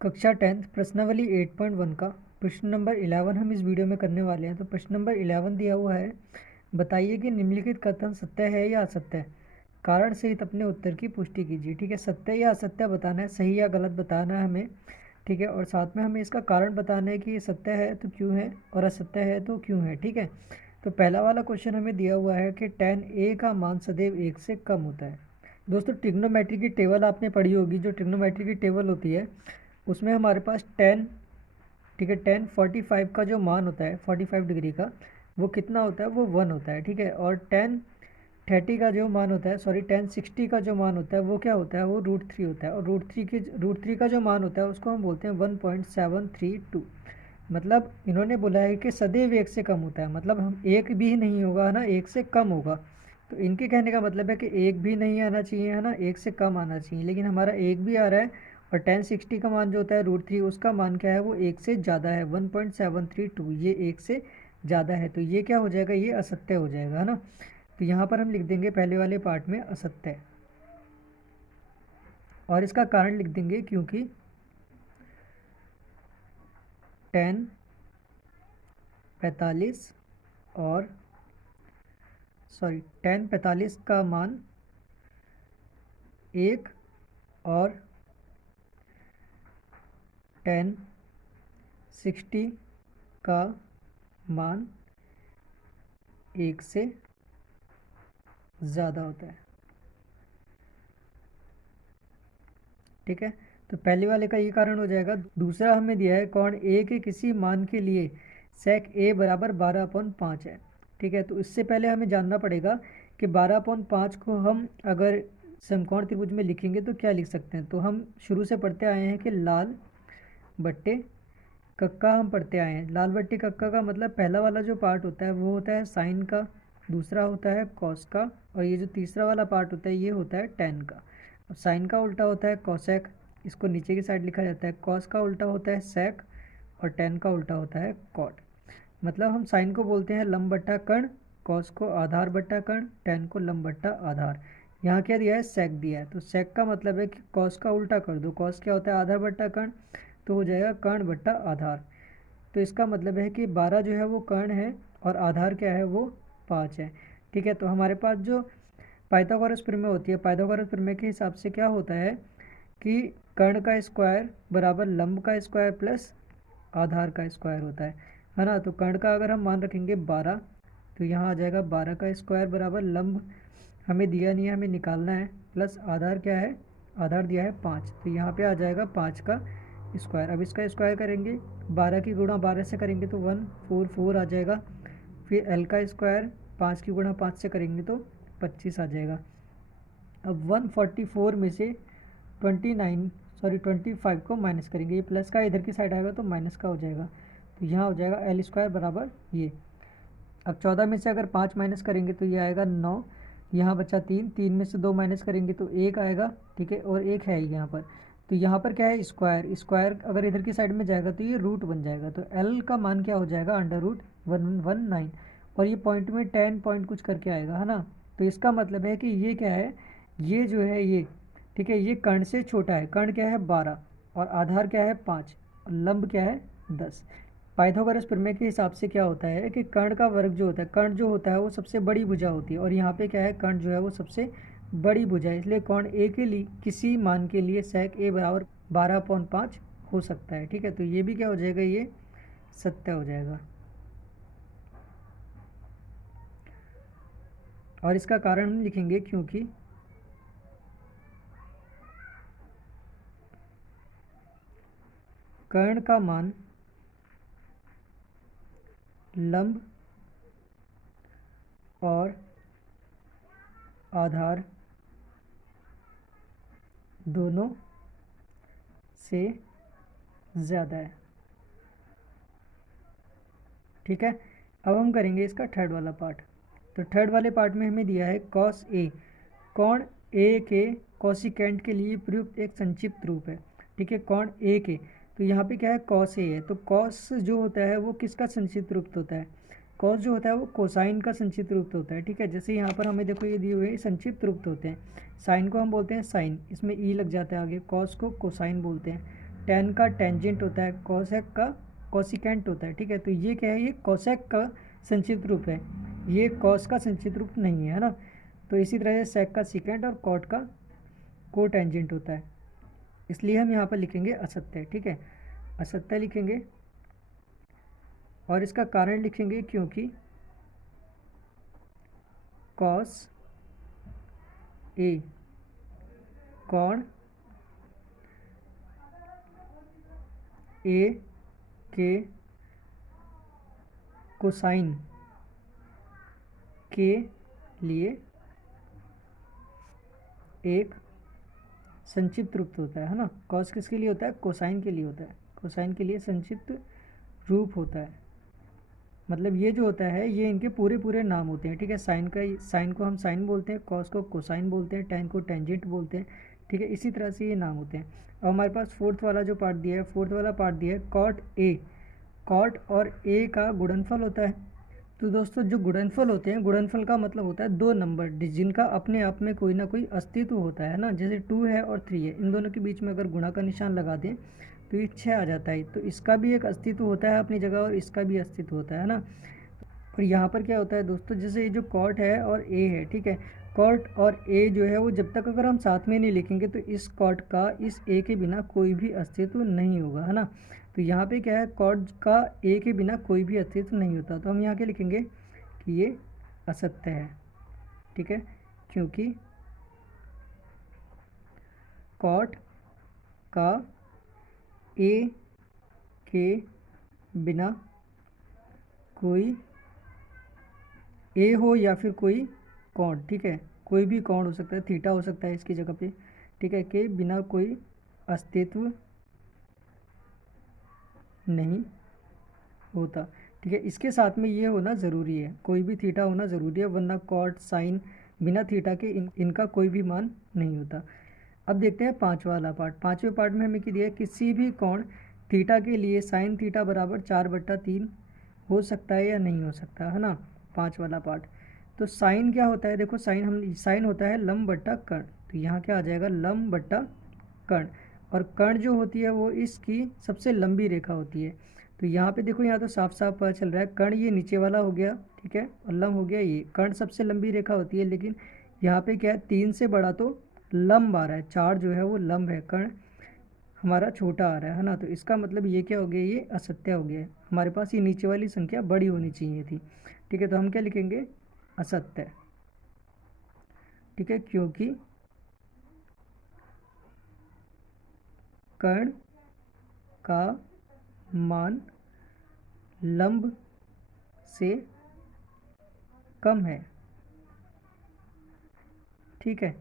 कक्षा 10th प्रश्नावली 8.1 का प्रश्न नंबर 11 हम इस वीडियो में करने वाले हैं। तो प्रश्न नंबर 11 दिया हुआ है, बताइए कि निम्नलिखित कथन सत्य है या असत्य है, कारण सहित अपने उत्तर की पुष्टि कीजिए। ठीक है, सत्य या असत्य बताना है, सही या गलत बताना है हमें। ठीक है, और साथ में हमें इसका कारण बताना है कि ये सत्य है तो क्यों है और असत्य है तो क्यों है। ठीक है, तो पहला वाला क्वेश्चन हमें दिया हुआ है कि tan a का मान सदैव 1 से कम होता है। दोस्तों, ट्रिग्नोमेट्री की टेबल आपने पढ़ी होगी। जो ट्रिग्नोमेट्री की टेबल होती है उसमें हमारे पास tan, ठीक है, tan 45 का जो मान होता है 45 डिग्री का, वो कितना होता है, वो 1 होता है। ठीक है, और tan 30 का जो मान होता है, सॉरी tan 60 का जो मान होता है वो क्या होता है, वो √3 होता है। और √3 का जो मान होता है उसको हम बोलते हैं 1.732। मतलब इन्होंने बोला है कि सदैव 1 से कम होता है, मतलब हम एक भी नहीं होगा, है ना, 1 से कम होगा। तो इनके कहने का मतलब है कि एक भी नहीं आना चाहिए, है ना, 1 से कम आना चाहिए, लेकिन हमारा एक भी आ रहा है। और tan 60 का मान जो होता है √3, उसका मान क्या है, वो 1 से ज़्यादा है, 1.732, ये 1 से ज़्यादा है। तो ये क्या हो जाएगा, ये असत्य हो जाएगा, है ना। तो यहाँ पर हम लिख देंगे पहले वाले पार्ट में असत्य, और इसका कारण लिख देंगे क्योंकि tan 45 और tan 45 का मान 1 और tan 60 का मान 1 से ज़्यादा होता है। ठीक है, तो पहले वाले का ये कारण हो जाएगा। दूसरा हमें दिया है कोण ए के किसी मान के लिए sec a बराबर 12/5 है। ठीक है, तो इससे पहले हमें जानना पड़ेगा कि 12/5 को हम अगर समकोण त्रिभुज में लिखेंगे तो क्या लिख सकते हैं। तो हम शुरू से पढ़ते आए हैं कि लाल बट्टे कक्का हम पढ़ते आए हैं। लाल बट्टे कक्का का मतलब पहला वाला जो पार्ट होता है वो होता है साइन का, दूसरा होता है कॉस का, और ये जो तीसरा वाला पार्ट होता है ये होता है टेन का। और साइन का उल्टा होता है कॉसेक, इसको नीचे की साइड लिखा जाता है। कॉस का उल्टा होता है सेक, और टेन का उल्टा होता है कॉट। मतलब हम साइन को बोलते हैं लंब बट्टा कर्ण, कॉस को आधार बट्टा कर्ण, टेन को लंब बट्टा आधार। यहाँ क्या दिया है, सेक दिया है। तो सेक का मतलब है कि कॉस का उल्टा कर दो। कॉस क्या होता है, आधार बट्टा कर्ण, तो हो जाएगा कर्ण बट्टा आधार। तो इसका मतलब है कि 12 जो है वो कर्ण है और आधार क्या है, वो 5 है। ठीक है, तो हमारे पास जो पाइथागोरस प्रमेय होती है, पाइथागोरस प्रमेय के हिसाब से क्या होता है कि कर्ण का स्क्वायर बराबर लंब का स्क्वायर प्लस आधार का स्क्वायर होता है ना। तो कर्ण का अगर हम मान रखेंगे 12, तो यहाँ आ जाएगा 12 का स्क्वायर बराबर लंब हमें दिया नहीं है, हमें निकालना है, प्लस आधार क्या है, आधार दिया है 5, तो यहाँ पे आ जाएगा 5 का स्क्वायर। अब इसका स्क्वायर करेंगे, 12 की गुणा 12 से करेंगे तो 144 आ जाएगा। फिर एल का स्क्वायर 5 की गुणा 5 से करेंगे तो 25 आ जाएगा। अब 144 में से 25 को माइनस करेंगे, ये प्लस का इधर की साइड आएगा तो माइनस का हो जाएगा। तो यहाँ हो जाएगा एल स्क्वायर बराबर ये। अब 14 में से अगर 5 माइनस करेंगे तो ये आएगा 9, यहाँ बचा 3, 3 में से 2 माइनस करेंगे तो 1 आएगा। ठीक है, और 1 है यहाँ पर, तो यहाँ पर क्या है, स्क्वायर, स्क्वायर अगर इधर की साइड में जाएगा तो ये रूट बन जाएगा। तो एल का मान क्या हो जाएगा, √119, और ये पॉइंट में 10 पॉइंट कुछ करके आएगा, है ना। तो इसका मतलब है कि ये क्या है, ये जो है ये, ठीक है, ये कर्ण से छोटा है। कर्ण क्या है 12, और आधार क्या है 5, और लंब क्या है 10। पाइथागोरस प्रमेय के हिसाब से क्या होता है कि कर्ण का वर्ग जो होता है, कर्ण जो होता है वो सबसे बड़ी भुजा होती है, और यहाँ पे क्या है, कर्ण जो है वो सबसे बड़ी भुजा है, इसलिए कोण ए के लिए किसी मान के लिए sec a बराबर 12/5 हो सकता है। ठीक है, तो ये भी क्या हो जाएगा, ये सत्य हो जाएगा। और इसका कारण हम लिखेंगे क्योंकि कर्ण का मान लंब और आधार दोनों से ज़्यादा है। ठीक है, अब हम करेंगे इसका थर्ड वाला पार्ट। तो थर्ड वाले पार्ट में हमें दिया है कॉस ए, कोण ए के कोसिकेंट के लिए प्रयुक्त एक संक्षिप्त रूप है। ठीक है, कोण ए के, तो यहाँ पे क्या है, कॉस ए है। तो कॉस जो होता है वो किसका संक्षिप्त रूप होता है, कॉस जो होता है वो कोसाइन का संक्षिप्त रूप होता है। ठीक है, जैसे यहाँ पर हमें देखो ये दिए हुए संक्षिप्त रूप होते हैं। साइन को हम बोलते हैं साइन, इसमें ई लग जाता है आगे, कॉस को कोसाइन बोलते हैं। tan का टेंजेंट होता है, cosec का कोसिकेंट होता है, ठीक है। तो ये क्या है, ये cosec का संक्षिप्त रूप है, ये cos का संक्षिप्त रूप नहीं है ना। तो इसी तरह से sec का सिकेंट और cot का कोटेंजेंट होता है, इसलिए हम यहाँ पर लिखेंगे असत्य, ठीक है, असत्य लिखेंगे। और इसका कारण लिखेंगे क्योंकि cos ए कोण ए के कोसाइन के लिए एक संक्षिप्त रूप होता है ना। कॉस किसके लिए होता है, कोसाइन के लिए होता है, कोसाइन के लिए संक्षिप्त रूप होता है। मतलब ये जो होता है ये इनके पूरे पूरे नाम होते हैं, ठीक है। साइन का, साइन को हम साइन बोलते हैं, कॉस को कोसाइन बोलते हैं, टेन को टेंजेंट बोलते हैं, ठीक है। इसी तरह से ये नाम होते हैं। और हमारे पास फोर्थ वाला जो पार्ट दिया है, फोर्थ वाला पार्ट दिया है कॉट ए, कॉट और ए का गुणनफल होता है। तो दोस्तों जो गुणनफल होते हैं, गुणनफल का मतलब होता है दो नंबर जिनका अपने आप में कोई ना कोई अस्तित्व होता है ना। जैसे 2 है और 3 है, इन दोनों के बीच में अगर गुणा का निशान लगा दें तो ये 6 आ जाता है। तो इसका भी एक अस्तित्व होता है अपनी जगह और इसका भी अस्तित्व होता है ना। और यहाँ पर क्या होता है दोस्तों, जैसे ये जो कॉट है और ए है, ठीक है, कॉट और ए जो है वो जब तक अगर हम साथ में नहीं लिखेंगे तो इस कॉट का इस ए के बिना कोई भी अस्तित्व नहीं होगा, है ना। तो यहाँ पे क्या है, कॉट का ए के बिना कोई भी अस्तित्व नहीं होता। तो हम यहाँ क्या लिखेंगे कि ये असत्य है, ठीक है, क्योंकि कॉट का ए के बिना कोई ए हो या फिर कोई कोण, ठीक है, कोई भी कोण हो सकता है, थीटा हो सकता है इसकी जगह पे, ठीक है, के बिना कोई अस्तित्व नहीं होता, ठीक है। इसके साथ में ये होना ज़रूरी है, कोई भी थीटा होना ज़रूरी है, वरना कॉट साइन बिना थीटा के इनका कोई भी मान नहीं होता। अब देखते हैं पाँचवा वाला पार्ट। पाँचवें पार्ट में हमें क्या दिया है, किसी भी कोण थीटा के लिए साइन थीटा बराबर 4/3 हो सकता है या नहीं हो सकता, है ना। पाँच वाला पार्ट, तो साइन क्या होता है, देखो साइन होता है लंब बट्टा कर्ण। तो यहाँ क्या आ जाएगा, लंब बट्टा कर्ण। और कर्ण जो होती है वो इसकी सबसे लंबी रेखा होती है। तो यहाँ पे देखो, यहाँ तो साफ साफ पता चल रहा है, कर्ण ये नीचे वाला हो गया, ठीक है, और लंब हो गया ये। कर्ण सबसे लंबी रेखा होती है, लेकिन यहाँ पे क्या है, 3 से बड़ा तो लंब आ रहा है, 4 जो है वो लंब है, कर्ण हमारा छोटा आ रहा है ना। तो इसका मतलब ये क्या हो गया, ये असत्य हो गया है। हमारे पास ये नीचे वाली संख्या बड़ी होनी चाहिए थी, ठीक है। तो हम क्या लिखेंगे, असत्य, ठीक है, क्योंकि कर्ण का मान लंब से कम है, ठीक है।